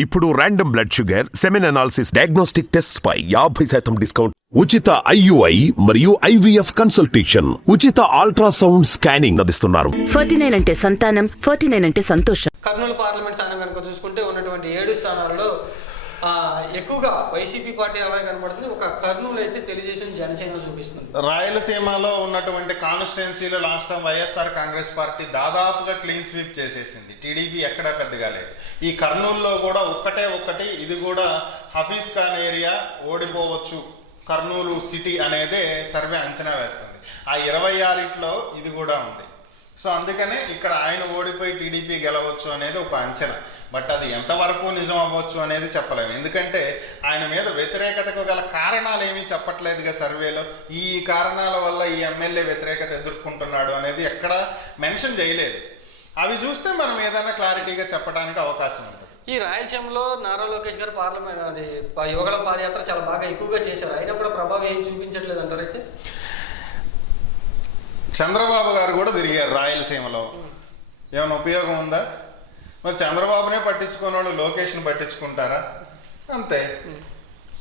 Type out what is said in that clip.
ఇప్పుడు random blood sugar, semen analysis, diagnostic tests పై 50% discount, ఉచిత IUI మరియు IVF కన్సల్టేషన్, ఉచిత అల్ట్రాసౌండ్ స్కానింగ్ అందిస్తున్నారు. 49 అంటే సంతానం, 49 అంటే సంతోషం. కర్నూలు పార్లమెంట్ స్థానం కనుక చూసుకుంటే ఉన్నటువంటి 7 స్థానాల్లో ఎక్కువగా వైసీపీ పార్టీ అలాగే కనబడుతుంది. ఒక కర్నూలు అయితే తెలుగుదేశం జనసేన చూపిస్తుంది. రాయలసీమలో ఉన్నటువంటి కాన్స్టిట్యున్సీలో last time YSR Congress party దాదాపుగా క్లీన్ స్వీప్ చేసేసింది. టీడీపీ ఎక్కడా పెద్దగా లేదు. ఈ కర్నూలులో కూడా ఒక్కటి ఇది కూడా హఫీజ్ ఖాన్ ఏరియా ఓడిపోవచ్చు కర్నూలు సిటీ అనేదే సర్వే అంచనా వేస్తుంది. ఆ 26లో ఇది కూడా ఉంది. సో అందుకనే ఇక్కడ ఆయన ఓడిపోయి టీడీపీ గెలవచ్చు అనేది ఒక అంచనా. బట్ అది ఎంతవరకు నిజం అవ్వచ్చు అనేది చెప్పలేము. ఎందుకంటే ఆయన మీద వ్యతిరేకతకు గల కారణాలు ఏమీ చెప్పట్లేదుగా సర్వేలో. ఈ కారణాల వల్ల ఈ ఎమ్మెల్యే వ్యతిరేకత ఎదుర్కొంటున్నాడు అనేది ఎక్కడ మెన్షన్ చేయలేదు. అవి చూస్తే మనం ఏదైనా క్లారిటీగా చెప్పడానికి అవకాశం ఉంటుంది. ఈ రాయలసీమలో నారా లోకేష్ గారు పార్లమెంట్ అది యువగళం పాదయాత్ర చాలా బాగా ఎక్కువగా చేశారు. అయినా కూడా ప్రభావం ఏం చూపించట్లేదు అంటారైతే. చంద్రబాబు గారు కూడా తిరిగారు రాయలసీమలో. ఏమైనా ఉపయోగం ఉందా? మరి చంద్రబాబునే పట్టించుకున్న వాళ్ళు లోకేష్ని పట్టించుకుంటారా? అంతే.